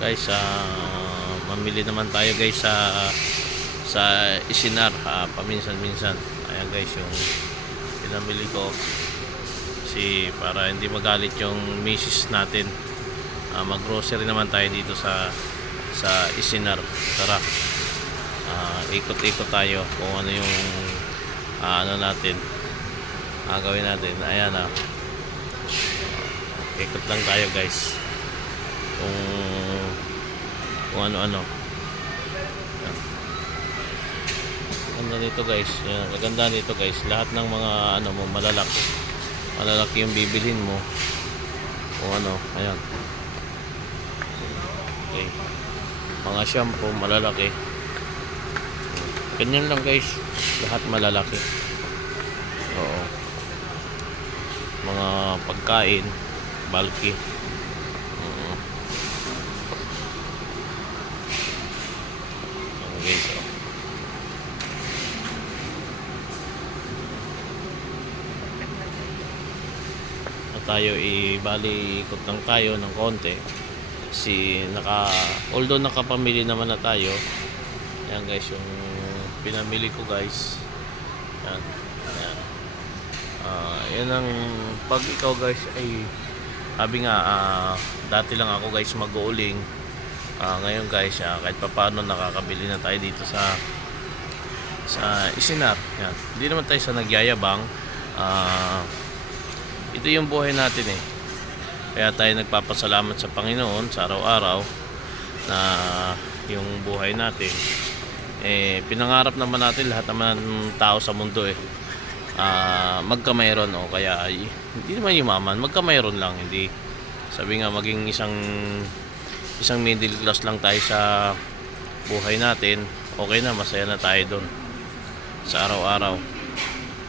Guys, mamili naman tayo guys sa Isinar, paminsan-minsan. Ayan guys, yung pinamili ko para hindi magalit yung misis natin. Mag-grocery naman tayo dito sa Isinar. Tara, ikot-ikot tayo kung ano yung ano natin gawin natin. Ayan, ikot lang tayo guys kung ano-ano. Ganda nito guys, kaganda nito guys, lahat ng mga ano mo malalaki yung bibilhin mo kung ano. Ayan, okay, mga shampoo malalaki, ganyan lang guys, lahat malalaki. Oo, mga pagkain bulky. Okay, so tayo ibali ikot lang tayo ng konti. Although nakapamili naman na tayo. Yan guys, yung pinamili ko guys. Yan, yan. Yan ang pag ikaw guys ay sabi nga, dati lang ako guys mag-uuling. Ngayon guys, kahit papaano nakakabili na tayo dito sa Isinar. Yan. Hindi naman tayo sa nagyayabang. Ito yung buhay natin eh. Kaya tayo nagpapasalamat sa Panginoon sa araw-araw na yung buhay natin. Pinangarap naman natin lahat naman ng tao sa mundo eh. Magkamayroon o kaya hindi naman yumaman, magkamayroon lang. Hindi sabi nga maging isang middle class lang tayo sa buhay natin. Okay na, masaya na tayo doon sa araw-araw.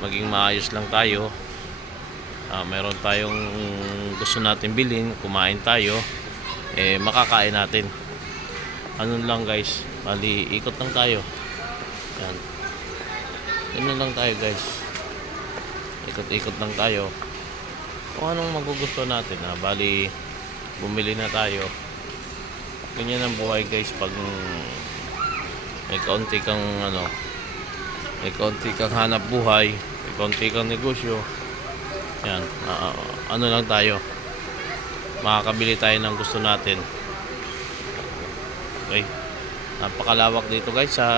Maging maayos lang tayo. Meron tayong gusto natin bilhin, kumain tayo, makakain natin. Ano lang guys, bali ikot lang tayo. Yan, ganun lang tayo guys, ikot-ikot lang tayo kung anong magugusto natin. Bali bumili na tayo. Ganyan ang buhay guys pag may kaunti kang may kaunti kang hanap buhay, may kaunti kang negosyo. Yan, ano lang tayo, makakabili tayo ng gusto natin. Okay, napakalawak dito guys sa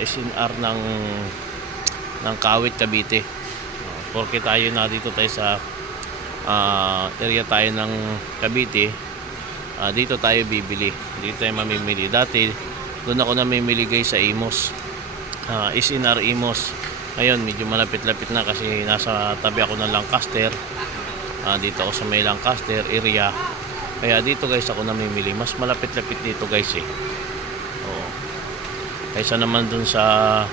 SNR ng Kawit, Cavite. Porque tayo na dito tayo sa area tayo ng Cavite. Dito tayo bibili, dito tayo mamimili. Dati doon ako namimili guys sa Imos, SNR Imos. Ngayon medyo malapit-lapit na kasi nasa tabi ako ng Lancaster. Dito ako sa may Lancaster area. Kaya dito guys ako namimili. Mas malapit-lapit dito guys eh. Oo. Kaysa naman dun sa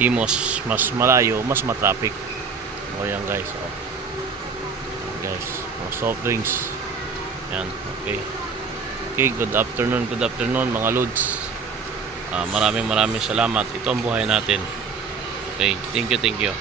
Imos, mas malayo, mas matraffic. O yan guys. Oh. Guys, mga soft drinks. Yan, okay. Okay, good afternoon mga lods. Maraming salamat. Ito ang buhay natin. Okay, thank you.